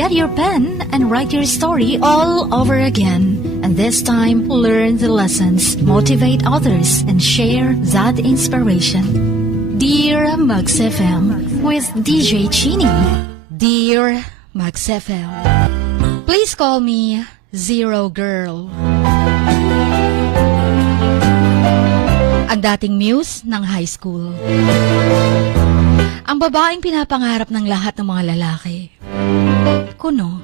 Get your pen and write your story all over again. And this time, learn the lessons, motivate others, and share that inspiration. Dear Max FM with DJ Chini. Dear Max FM, please call me Zero Girl. Ang dating muse ng high school. Ang babaeng pinapangarap ng lahat ng mga lalaki. Kuno.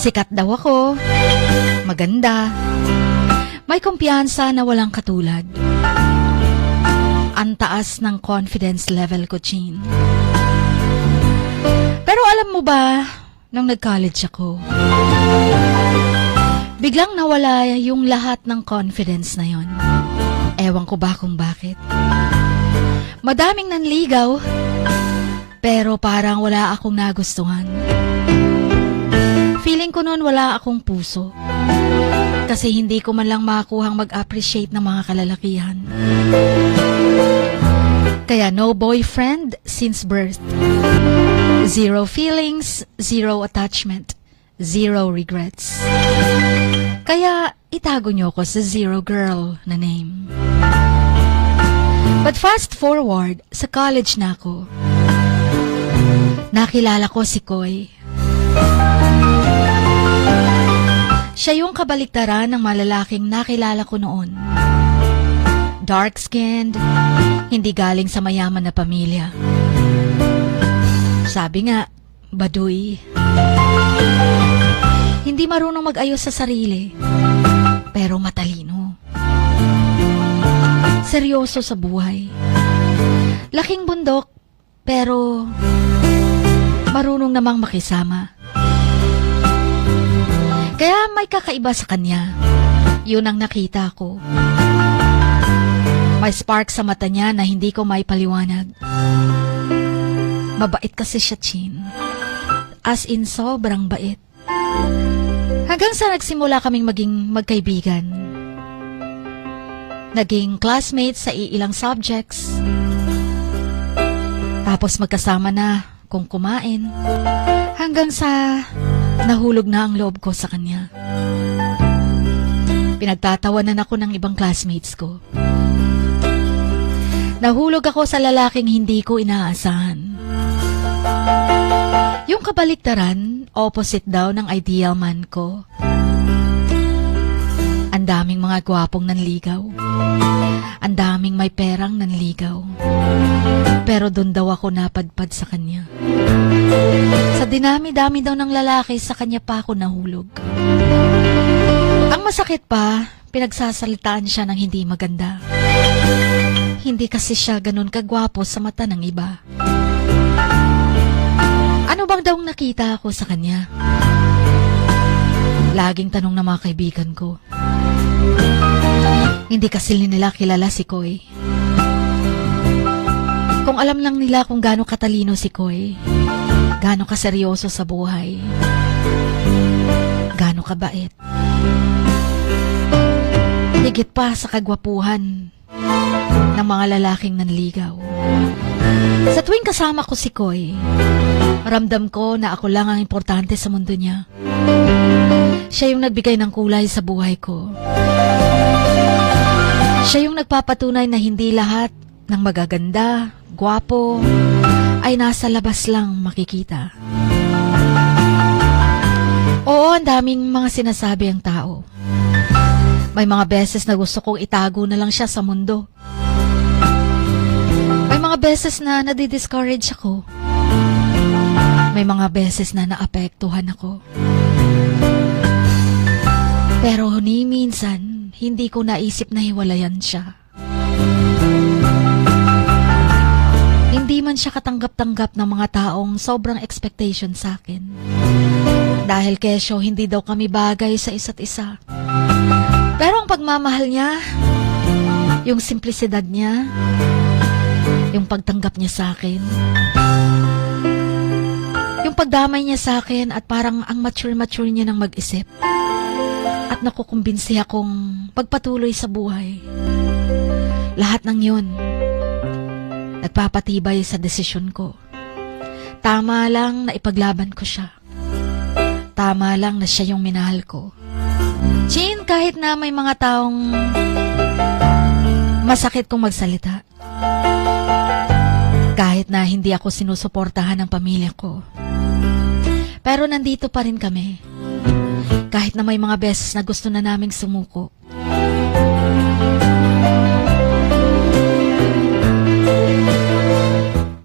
Sikat daw ako, maganda, may kumpiyansa na walang katulad. Ang taas ng confidence level ko, Chin. Pero alam mo ba, nung nag-college ako, biglang nawala yung lahat ng confidence na yon. Ewan ko ba kung bakit. Madaming nanligaw, pero parang wala akong nagustuhan. Feeling ko noon wala akong puso. Kasi hindi ko man lang makuhang mag-appreciate ng mga kalalakihan. Kaya no boyfriend since birth. Zero feelings, zero attachment, zero regrets. Kaya itago niyo ko sa Zero Girl na name. But fast forward, sa college na ako. Nakilala ko si Koy. Siya yung kabaliktaran ng malalaking nakilala ko noon. Dark-skinned, hindi galing sa mayaman na pamilya. Sabi nga, baduy. Hindi marunong mag-ayos sa sarili, pero matalino. Seryoso sa buhay. Laking bundok, pero marunong namang makisama. Kaya may kakaiba sa kanya. Yun ang nakita ko. May spark sa mata niya na hindi ko maipaliwanag. Mabait kasi siya, Chin. As in, sobrang bait. Hanggang sa nagsimula kaming maging magkaibigan. Naging classmates sa ilang subjects. Tapos magkasama na kung kumain. Hanggang sa nahulog na ang loob ko sa kanya. Pinagtatawanan ako ng ibang classmates ko. Nahulog ako sa lalaking hindi ko inaasahan. Yung kabaliktaran, opposite daw ng ideal man ko. Ang daming mga gwapong nanligaw. Ang daming may perang nanligaw. Pero doon daw ako napadpad sa kanya. Sa dinami-dami daw ng lalaki, sa kanya pa ako nahulog. Ang masakit pa, pinagsasalitaan siya ng hindi maganda. Hindi kasi siya ganun kagwapo sa mata ng iba. Ano bang daw nakita ako sa kanya? Laging tanong ng mga kaibigan ko. Hindi kasi nila kilala si Koy. Kung alam lang nila kung gaano katalino si Koy, gaano kaseryoso sa buhay, gaano kabait. Higit pa sa kagwapuhan ng mga lalaking nanligaw. Sa tuwing kasama ko si Koy, ramdam ko na ako lang ang importante sa mundo niya. Siya yung nagbigay ng kulay sa buhay ko. Siya yung nagpapatunay na hindi lahat ng magaganda, gwapo, ay nasa labas lang makikita. Oo, ang daming mga sinasabi ang tao. May mga beses na gusto kong itago na lang siya sa mundo. May mga beses na nadi-discourage ako. May mga beses na naapektuhan ako. Pero ni minsan, hindi ko naisip na hiwalayan siya. Hindi man siya katanggap-tanggap ng mga taong sobrang expectation sa akin. Dahil kesyo, hindi daw kami bagay sa isa't isa. Pero ang pagmamahal niya, yung simplisidad niya, yung pagtanggap niya sa akin, yung pagdamay niya sa akin at parang ang mature-mature niya ng mag-isip. At nakukumbinsi akong pagpatuloy sa buhay. Lahat ng yun, nagpapatibay sa desisyon ko Tama lang na ipaglaban ko siya. Tama lang na siya yung minahal ko. Chin, kahit na may mga taong masakit kong magsalita. Kahit na hindi ako sinusuportahan ng pamilya ko. Pero nandito pa rin kami. Kahit na may mga beses na gusto na naming sumuko.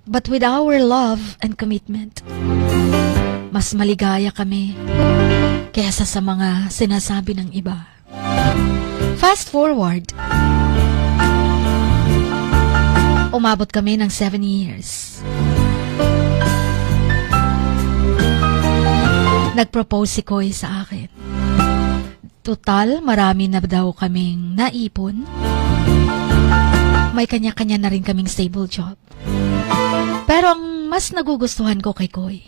But with our love and commitment, mas maligaya kami kaysa sa mga sinasabi ng iba. Fast forward. Umabot kami ng 7 years. Nag-propose si Koy sa akin. Total, marami na daw kaming naipon. May kanya-kanya na rin kaming stable job. Pero ang mas nagugustuhan ko kay Koy,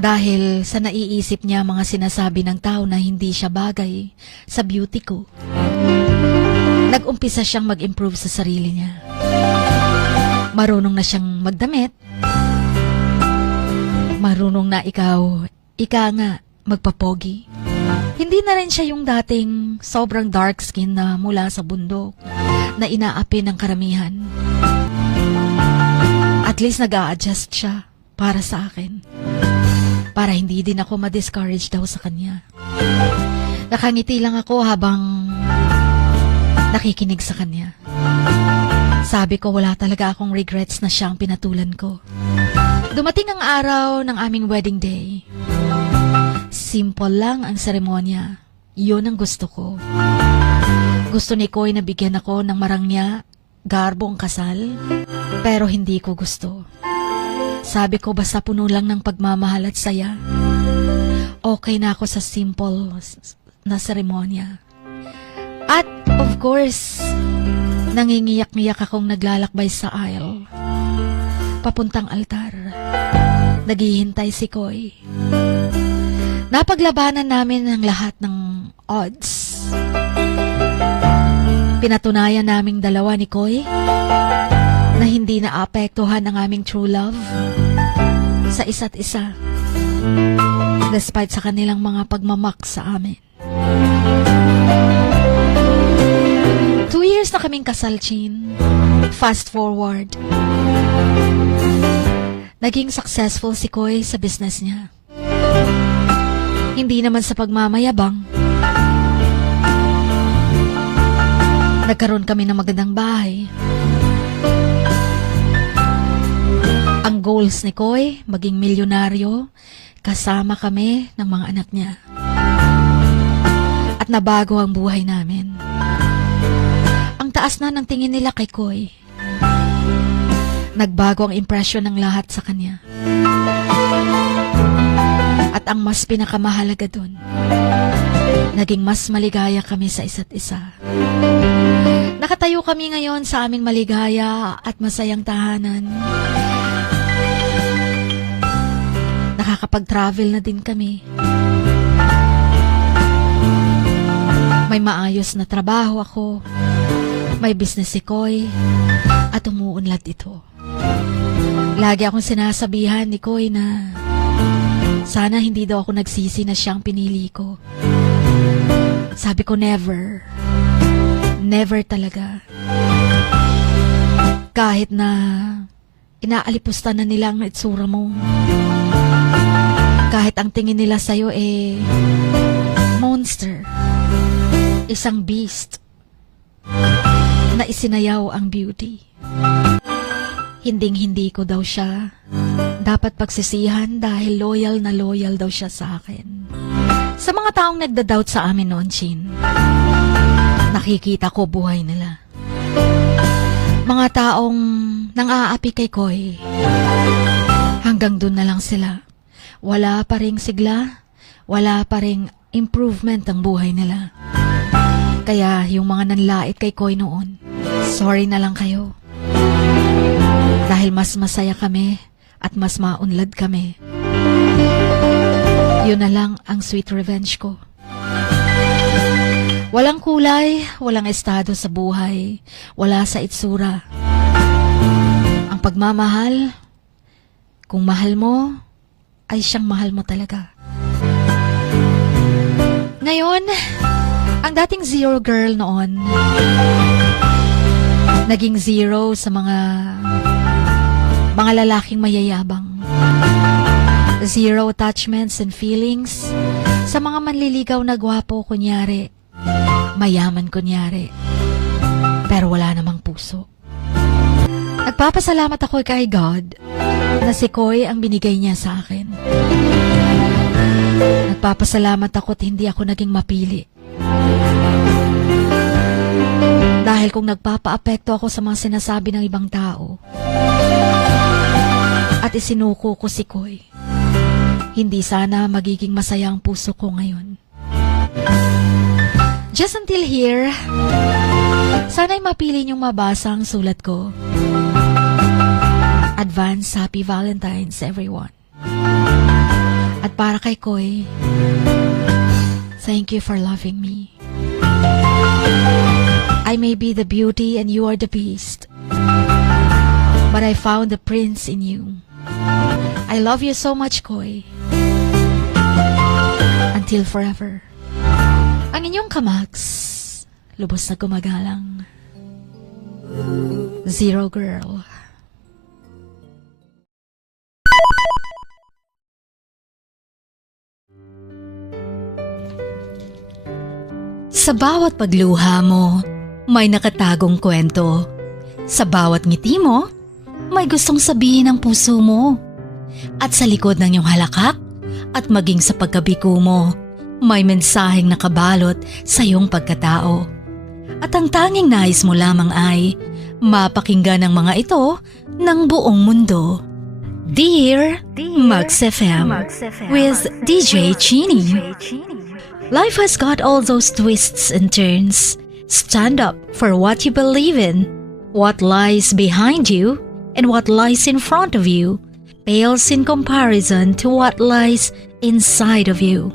dahil sa naiisip niya mga sinasabi ng tao na hindi siya bagay sa beauty ko, nag-umpisa siyang mag-improve sa sarili niya. Marunong na siyang magdamit. Marunong na ika nga, magpapogi. Hindi na rin siya yung dating sobrang dark skin na mula sa bundok na inaapi ng karamihan. At least nag-a-adjust siya para sa akin. Para hindi din ako ma-discourage daw sa kanya. Nakangiti lang ako habang nakikinig sa kanya. Sabi ko wala talaga akong regrets na siyang pinatulan ko. Dumating ang araw ng aming wedding day. Simple lang ang seremonya. Yun ang gusto ko. Gusto ni Koy na bigyan ako ng marangya, garbong kasal, pero hindi ko gusto. Sabi ko basta puno lang ng pagmamahal at saya. Okay na ako sa simple na seremonya. At of course, nangingiyak-ngiyak akong naglalakbay sa aisle. Papuntang altar. Naghihintay si Koy. Napaglabanan namin ang lahat ng odds. Pinatunayan naming dalawa ni Koy na hindi naapektuhan ang aming true love sa isa't isa despite sa kanilang mga pagmamak sa amin. 2 years na kaming kasal, Chin. Fast forward. Naging successful si Koy sa business niya. Hindi naman sa pagmamayabang. Nagkaroon kami ng magandang bahay. Ang goals ni Koy, maging milyonaryo, kasama kami ng mga anak niya. At nabago ang buhay namin. Ang taas na ng tingin nila kay Koy. Nagbago ang impresyon ng lahat sa kanya. At ang mas pinakamahalaga dun, naging mas maligaya kami sa isa't isa. Nakatayo kami ngayon sa aming maligaya at masayang tahanan. Nakakapag-travel na din kami. May maayos na trabaho ako. May business si Koy. At umuunlad ito. Lagi akong sinasabihan ni Koy na sana hindi daw ako nagsisi na siyang pinili ko. Sabi ko never. Never talaga. Kahit na inaalipusta na nila ang itsura mo. Kahit ang tingin nila sa'yo monster. Isang beast na isinayaw ang beauty. Hinding-hindi ko daw siya dapat pagsisihan dahil loyal na loyal daw siya sa akin. Sa mga taong nagda-doubt sa amin noon, Chin, nakikita ko buhay nila. Mga taong nang-aapi kay Koy, hanggang dun na lang sila. Wala pa ring sigla, wala pa ring improvement ang buhay nila. Kaya yung mga nanlait kay Koy noon, sorry na lang kayo. Dahil mas masaya kami at mas maunlad kami. Yun na lang ang sweet revenge ko. Walang kulay, walang estado sa buhay, wala sa itsura. Ang pagmamahal, Kung mahal mo, ay siyang mahal mo talaga. Ngayon, ang dating zero girl noon, naging zero sa mga lalaking mayayabang. Zero attachments and feelings sa mga manliligaw na gwapo kunyari, mayaman kunyari, pero wala namang puso. Nagpapasalamat ako kay God na si Koy ang binigay niya sa akin. Nagpapasalamat ako at hindi ako naging mapili. Dahil kung nagpapaapekto ako sa mga sinasabi ng ibang tao at isinuko ko si Koy, hindi sana magiging masaya ang puso ko ngayon. Just until here, sana'y mapili niyong mabasa ang sulat ko. Advance Happy Valentine's, everyone. At para kay Koy, thank you for loving me. I may be the beauty and you are the beast, but I found the prince in you. I love you so much, Koy. Until forever. Ang inyong kamaks, lubos na gumagalang. Zero girl. Sa bawat pagluha mo, may nakatagong kwento. Sa bawat ngiti mo, may gustong sabihin ng puso mo. At sa likod ng iyong halakak at maging sa pagkabiko mo, may mensaheng nakabalot sa iyong pagkatao. At ang tanging nais mo lamang ay mapakinggan ang mga ito ng buong mundo. Dear Max FM with DJ Chini. Life has got all those twists and turns. Stand up for what you believe in. What lies behind you and what lies in front of you pales in comparison to what lies inside of you.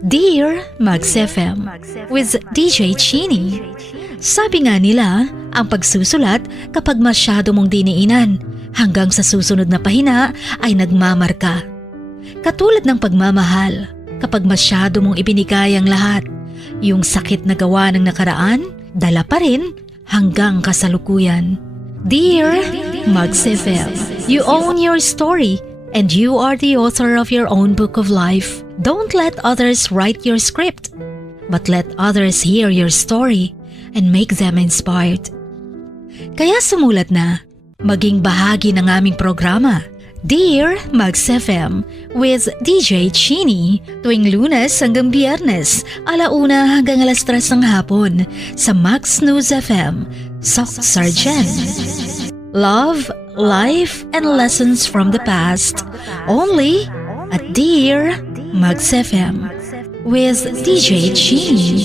Dear Max FM with DJ Chini. Sabi nga nila, ang pagsusulat kapag masyado mong diniinan hanggang sa susunod na pahina ay nagmamarka. Katulad ng pagmamahal, kapag masyado mong ibinigay ang lahat, yung sakit na gawa ng nakaraan, dala pa rin hanggang kasalukuyan. Dear Max FM, you own your story and you are the author of your own book of life. Don't let others write your script, but let others hear your story and make them inspired. Kaya sumulat na, maging bahagi ng aming programa. Dear Max FM with DJ Chini tuwing Lunes hanggang Biyernes, 1:00 hanggang 3:00 ng hapon sa Max News FM, Sock Sargent. Love, life, and lessons from the past only at Dear Max FM with DJ Chini.